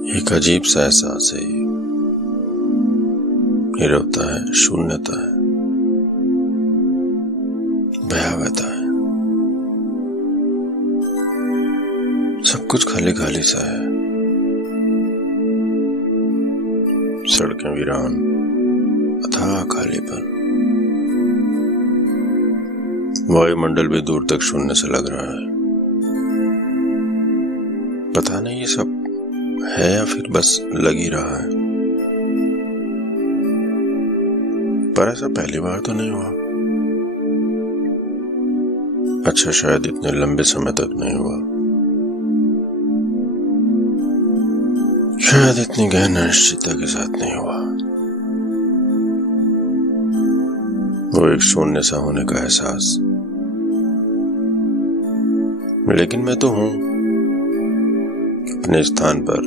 एक अजीब सा एहसास है ये। नीरवता है, शून्यता है, भयावहता है। सब कुछ खाली खाली सा है। सड़कें वीरान, अथाह खालीपन। वायुमंडल भी दूर तक शून्य से लग रहा है। पता नहीं ये सब है या फिर बस लग ही रहा है। पर ऐसा पहली बार तो नहीं हुआ। अच्छा, शायद इतने लंबे समय तक नहीं हुआ। शायद इतनी गहन अनिश्चितता के साथ नहीं हुआ। वो एक शून्य सा होने का एहसास। लेकिन मैं तो हूं अपने स्थान पर।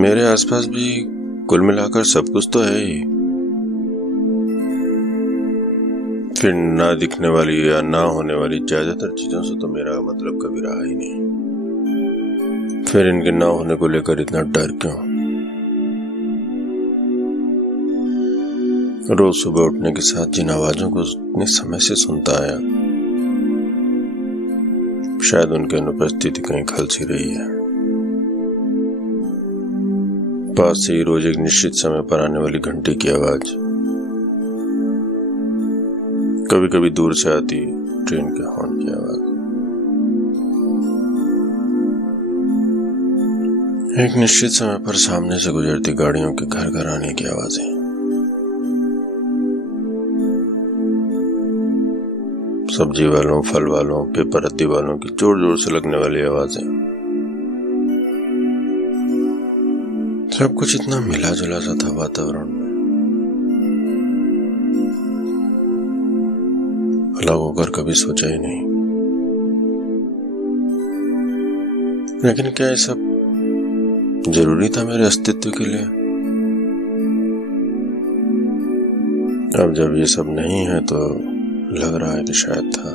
मेरे आसपास भी कुल मिलाकर सब कुछ तो है ही। फिर ना दिखने वाली या ना होने वाली ज्यादातर चीजों से तो मेरा मतलब कभी रहा ही नहीं। फिर इनके ना होने को लेकर इतना डर क्यों? रोज सुबह उठने के साथ जिन आवाजों को इतने समय से सुनता आया, शायद उनकी अनुपस्थिति कहीं खलसी रही है। पास से ही रोज एक निश्चित समय पर आने वाली घंटे की आवाज, कभी कभी दूर से आती ट्रेन के हॉर्न की आवाज, एक निश्चित समय पर सामने से गुजरती गाड़ियों के घर घर आने की आवाजें, सब्जी वालों, फल वालों, पेपर रद्दी वालों की जोर जोर से लगने वाली आवाजें। सब कुछ इतना मिला जुला सा था वातावरण में। अलग होकर कभी सोचा ही नहीं। लेकिन क्या ये सब जरूरी था मेरे अस्तित्व के लिए? अब जब ये सब नहीं है तो लग रहा है कि शायद था।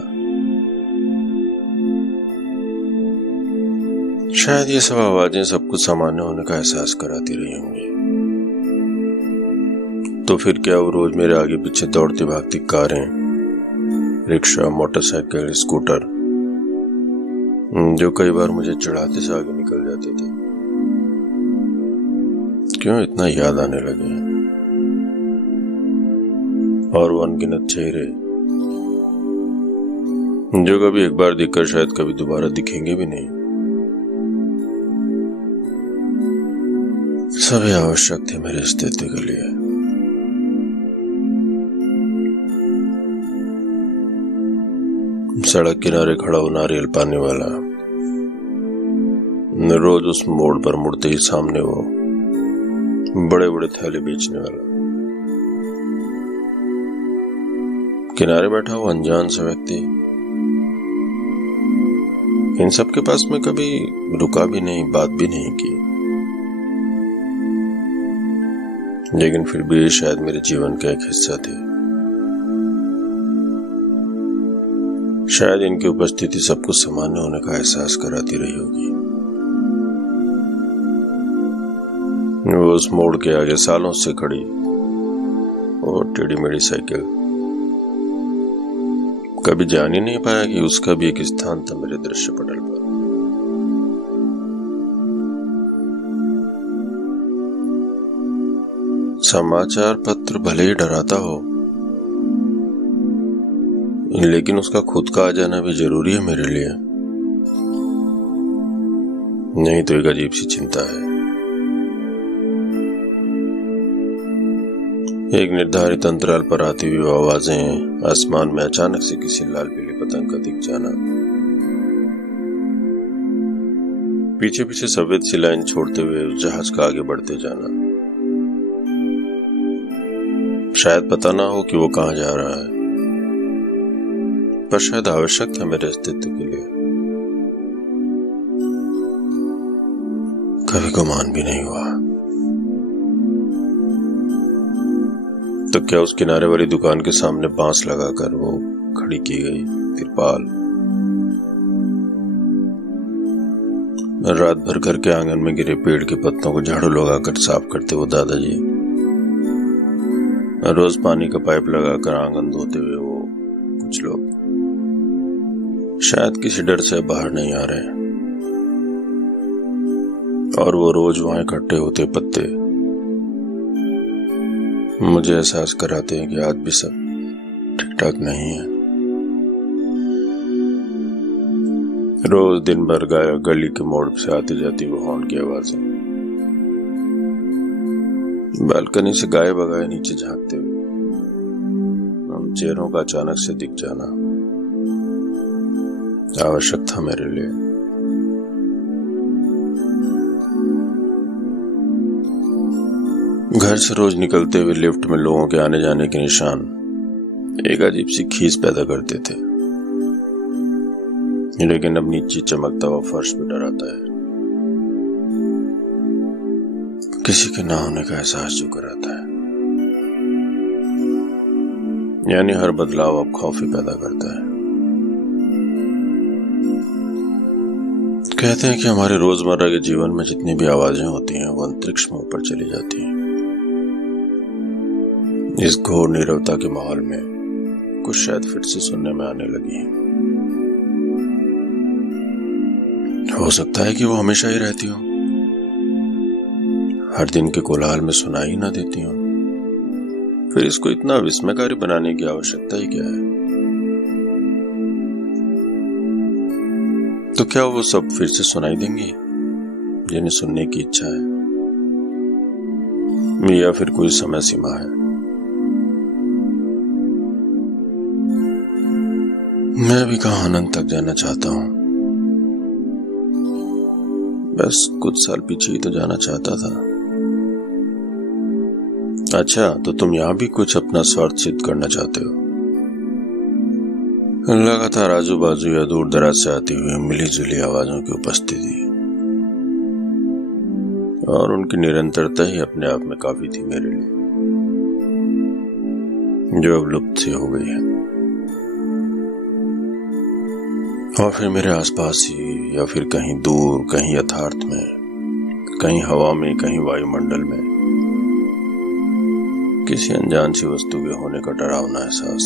शायद ये सब आवाजें सब कुछ सामान्य होने का एहसास कराती रही होंगी। तो फिर क्या वो रोज मेरे आगे पीछे दौड़ती भागती कारें, रिक्शा, मोटरसाइकिल, स्कूटर, जो कई बार मुझे चढ़ाते से आगे निकल जाते थे, क्यों इतना याद आने लगे? और वो अनगिनत चेहरे जो कभी एक बार दिखकर शायद कभी दोबारा दिखेंगे भी नहीं, सभी आवश्यक थे मेरे अस्तित्व के लिए। सड़क किनारे खड़ा हो नारियल पाने वाला, रोज उस मोड़ पर मुड़ते ही सामने वो बड़े बड़े थैले बेचने वाला, किनारे बैठा हुआ अनजान सा व्यक्ति, इन सब के पास में कभी रुका भी नहीं, बात भी नहीं की। लेकिन फिर भी ये शायद मेरे जीवन का एक हिस्सा थी। शायद इनकी उपस्थिति सब कुछ सामान्य होने का एहसास कराती रही होगी। वो उस मोड़ के आगे सालों से खड़ी और टेढ़ी मेढ़ी साइकिल, कभी जान ही नहीं पाया कि उसका भी एक स्थान था मेरे दृश्य पटल पर। समाचार पत्र भले ही डराता हो, लेकिन उसका खुद का आ जाना भी जरूरी है मेरे लिए। नहीं तो एक अजीब सी चिंता है। एक निर्धारित अंतराल पर आती हुई आवाजें, आसमान में अचानक से किसी लाल पीली पतंग का दिख जाना, पीछे पीछे सफेद सी लाइन छोड़ते हुए उस जहाज का आगे बढ़ते जाना। शायद पता ना हो कि वो कहां जा रहा है, पर शायद आवश्यक था मेरे अस्तित्व के लिए। कभी गुमान भी नहीं हुआ। तो क्या उस किनारे वाली दुकान के सामने बांस लगाकर वो खड़ी की गई तिरपाल रात भर घर के आंगन में गिरे पेड़ के पत्तों को झाड़ू लगाकर साफ करते वो दादाजी, रोज पानी का पाइप लगाकर आंगन धोते हुए वो कुछ लोग, शायद किसी डर से बाहर नहीं आ रहे, और वो रोज वहां इकट्ठे होते पत्ते मुझे एहसास कराते हैं कि आज भी सब ठीक ठाक नहीं है। रोज दिन भर गाया गली के मोड़ से आती जाती वो हॉर्न की आवाजें, बालकनी से गाय बगाए नीचे झांकते हुए हम चेहरों का अचानक से दिख जाना आवश्यक था मेरे लिए। घर से रोज निकलते हुए लिफ्ट में लोगों के आने जाने के निशान एक अजीब सी खींच पैदा करते थे, लेकिन अब नीचे चमकता हुआ फर्श पे डराता है, किसी के ना होने का एहसास जो कराता है। यानी हर बदलाव अब खौफ ही पैदा करता है। कहते हैं कि हमारे रोजमर्रा के जीवन में जितनी भी आवाजें होती हैं वो अंतरिक्ष में ऊपर चली जाती हैं। इस घोर नीरवता के माहौल में कुछ शायद फिर से सुनने में आने लगी है। हो सकता है कि वो हमेशा ही रहती हो, हर दिन के कोलाहल में सुनाई ना देती हो, फिर इसको इतना विस्मयकारी बनाने की आवश्यकता ही क्या है? तो क्या वो सब फिर से सुनाई देंगी जिन्हें सुनने की इच्छा है, या फिर कोई समय सीमा है? मैं भी कहां अनंत तक जाना चाहता हूं, बस कुछ साल पीछे ही तो जाना चाहता था। अच्छा, तो तुम यहां भी कुछ अपना स्वार्थ सिद्ध करना चाहते हो? लगातार आजू बाजू या दूर दराज से आती हुई मिली जुली आवाजों की उपस्थिति और उनकी निरंतरता ही अपने आप में काफी थी मेरे लिए, जो अब लुप्त सी हो गई है। और फिर मेरे आसपास ही या फिर कहीं दूर, कहीं यथार्थ में, कहीं हवा में, कहीं वायुमंडल में किसी अनजान सी वस्तु के होने का डरावना एहसास।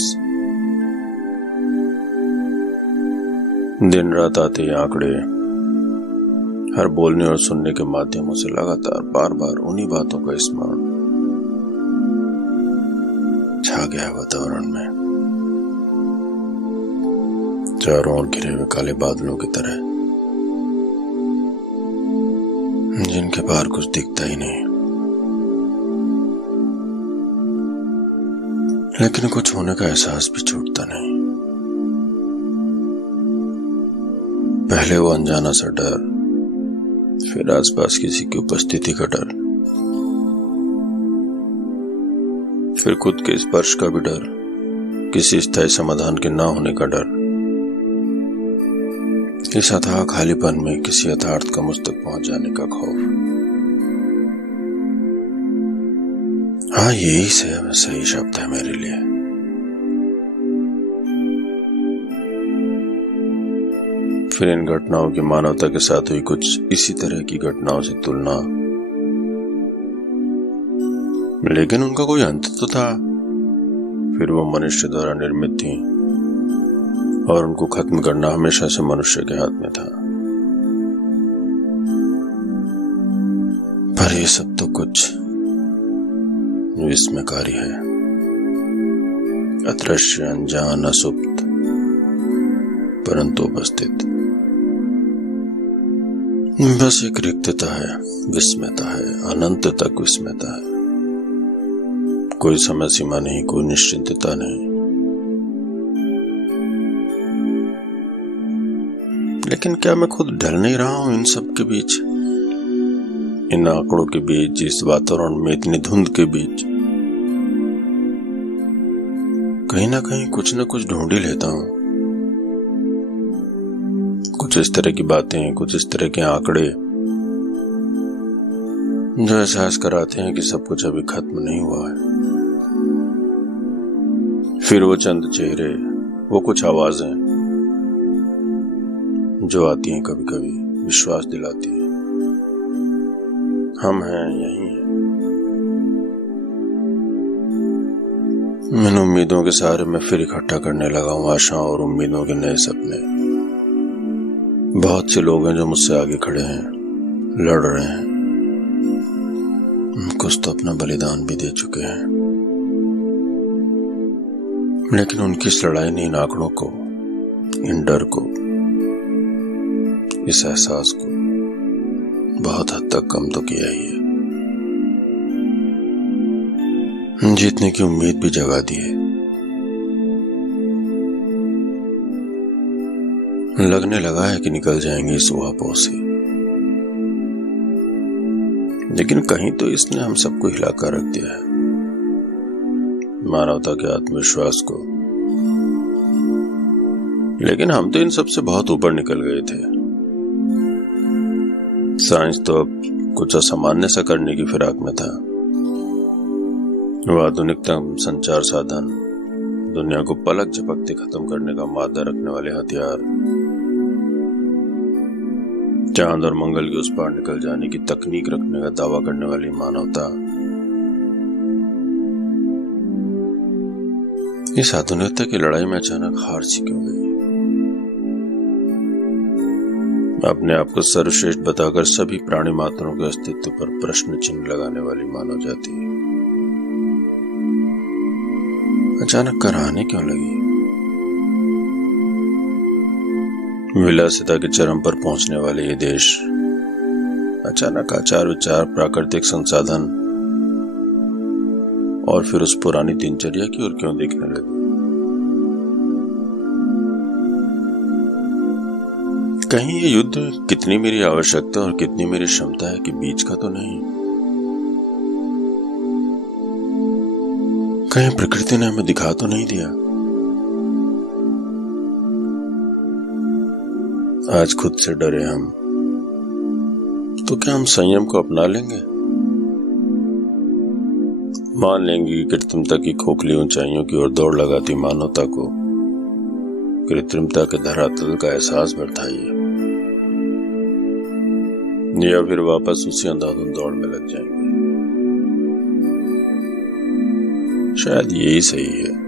दिन रात आते आंकड़े हर बोलने और सुनने के माध्यमों से लगातार बार बार उन्हीं बातों का स्मरण छा गया है वातावरण में, चारों ओर घिरे हुए काले बादलों की तरह, जिनके पार कुछ दिखता ही नहीं, लेकिन कुछ होने का एहसास भी छूटता नहीं। पहले वो अनजाना सा डर, फिर आसपास किसी की उपस्थिति का डर, फिर खुद के स्पर्श का भी डर, किसी स्थायी समाधान के ना होने का डर, इस अथाह खालीपन में किसी यथार्थ का मुझ तक पहुंच जाने का खौफ। हाँ, यही सही शब्द है मेरे लिए। फिर इन घटनाओं की मानवता के साथ हुई कुछ इसी तरह की घटनाओं से तुलना, लेकिन उनका कोई अंत तो था। फिर वो मनुष्य द्वारा निर्मित थी और उनको खत्म करना हमेशा से मनुष्य के हाथ में था। पर ये सब तो कुछ विस्मयकारी है, अदृश्य, अनजान, असुप्त, परंतु उपस्थित। बस एक रिक्तता है, विस्मयता है, अनंत तक विस्मयता है। कोई समय सीमा नहीं, कोई निश्चिंतता नहीं। लेकिन क्या मैं खुद ढल नहीं रहा हूं इन सब के बीच, इन आंकड़ों के बीच, इस वातावरण में इतनी धुंध के बीच? कहीं ना कहीं कुछ न कुछ ढूंढ ही लेता हूं, कुछ इस तरह की बातें, कुछ इस तरह के आंकड़े जो एहसास कराते हैं कि सब कुछ अभी खत्म नहीं हुआ है। फिर वो चंद चेहरे, वो कुछ आवाजें जो आती हैं कभी कभी, विश्वास दिलाती है। हम हैं, यही हैं। इन उम्मीदों के सहारे मैं फिर इकट्ठा करने लगा हूँ आशाओं और उम्मीदों के नए सपने। बहुत से लोग हैं जो मुझसे आगे खड़े हैं, लड़ रहे हैं, कुछ तो अपना बलिदान भी दे चुके हैं, लेकिन उनकी इस लड़ाई ने इन आंकड़ों को, इन डर को, इस एहसास को बहुत हद तक कम तो किया ही है। जीतने की उम्मीद भी जगा दी है। लगने लगा है कि निकल जाएंगे इस उहापोह से, लेकिन कहीं तो इसने हम सबको हिलाकर रख दिया है, मानवता के आत्मविश्वास को। लेकिन हम तो इन सबसे बहुत ऊपर निकल गए थे। साइंस तो अब कुछ असामान्य सा करने की फिराक में था। वह आधुनिकतम संचार साधन, दुनिया को पलक झपकते खत्म करने का मादा रखने वाले हथियार, चांद और मंगल के उस पार निकल जाने की तकनीक रखने का दावा करने वाली मानवता, इस आधुनिकता की लड़ाई में अचानक हार सी क्यों गई? अपने आप को सर्वश्रेष्ठ बताकर सभी प्राणी मात्रों के अस्तित्व पर प्रश्न चिन्ह लगाने वाली मानव जाति अचानक कराहने क्यों लगी? विलासिता के चरम पर पहुंचने वाले ये देश अचानक आचार विचार, प्राकृतिक संसाधन और फिर उस पुरानी दिनचर्या की ओर क्यों देखने लगे? कहीं ये युद्ध कितनी मेरी आवश्यकता और कितनी मेरी क्षमता है कि बीच का तो नहीं? कहीं प्रकृति ने हमें दिखा तो नहीं दिया? आज खुद से डरे हम, तो क्या हम संयम को अपना लेंगे? मान लेंगे कि कृत्रिमता की खोखली ऊंचाइयों की ओर दौड़ लगाती मानवता को कृत्रिमता के धरातल का एहसास बढ़ाइए, या फिर वापस उसी अंधाधुन दौड़ में लग जाएंगे? शायद यही सही है।